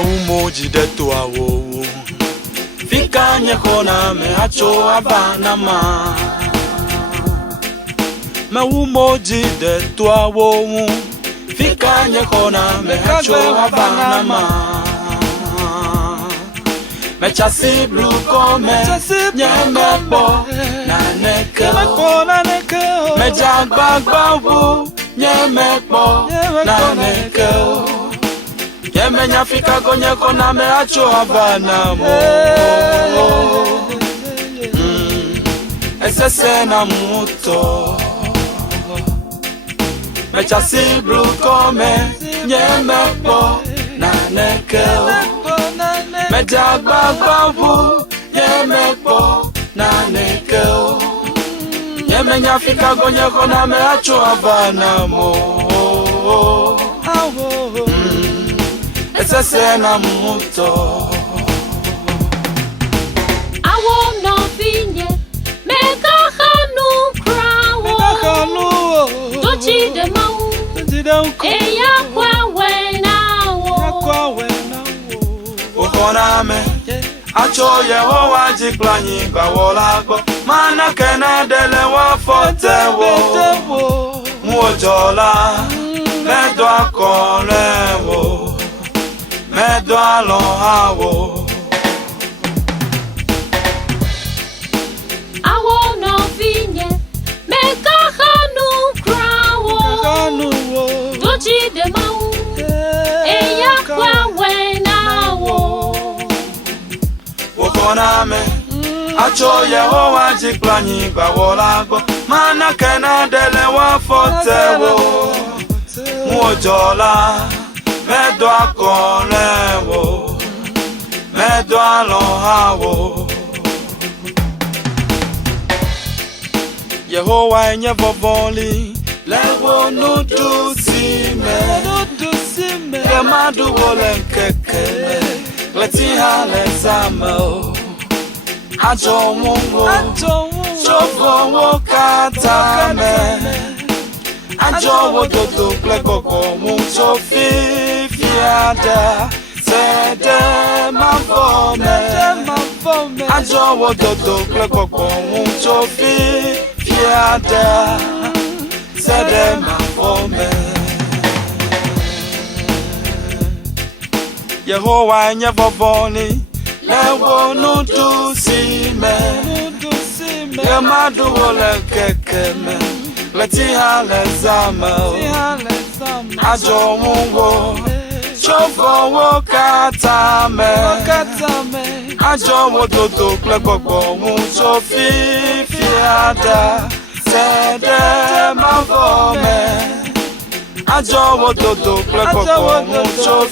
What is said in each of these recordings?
Umoji de tuawo Fika nyekona me acho avana ma umoji de tuawo Fika nyekona me acho avana ma me chasi blu kome Nyemebo na neko me jagbagba wu Nyemebo na neko Yemenya fika gonye kona me acho havana mo Esese na muto Mecha si blu kome Nyemebo na nekel Meja gbagbavu Nyemebo na nekel Yemenya fika gonye kona me acho havana mo Esese na muto Awo no finye Meka hanu krawo Tochi de mau Eya kwa wenawo Ukona me Acho Yehowa jiklanyi bawolagbo Mana kene dele wa fotewo Muojola Medo akolewo Medo alohawo Awo no finye Meka hanu krawo Tochi de mau Eya kwa wenawo Ukona me Acho Yehowa jiklanyi bawolagbo Mana kena dele wa fotewo Muojola Medo akolewo Medo alohawo Yehowa enye vovoli Lewo nudu sime Gemadu wole nkekele Leti halezame Ajo mungo Chovo wokatame Ajo wododo plekoko Mucho fiada Sede mavome Ajo wododo plekoko Mucho fiada Sede mavome Yehowa enye vovoni Lewo nudu sime Gemadu wole kekeme Leti halezame Ajo mungo Chovo wokatame Ajo wododo plekoko Mucho fiada Sede mavome Ajo wododo plekoko Mucho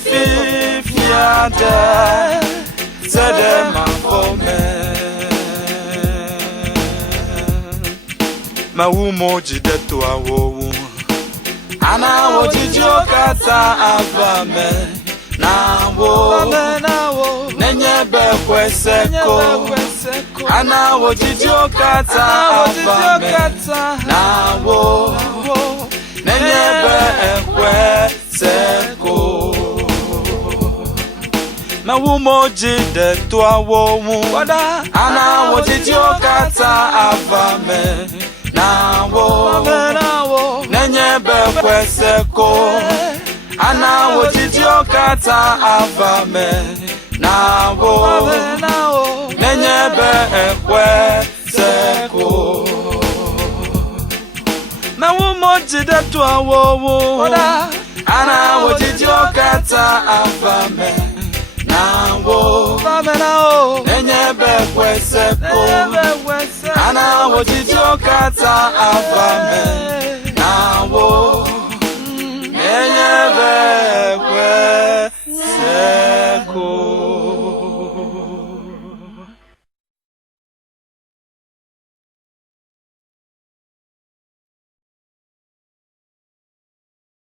fiada Sede mavome Umoji de tuawo Ana wojijio kata avame Nawo Nenyebe kweseko Ana wojijio kata avame Nawo Nenyebe kweseko Umoji de tuawo Ana wojijio kata avame Nawo Nenyebe kweseko Ana wojijio kata avame Nawo Nenyebe kweseko Umoji de tuawo Ana wojijio kata avame Nawo Nenyebe kweseko Ana wojijio kata avame Nawo Nenyebe kweseko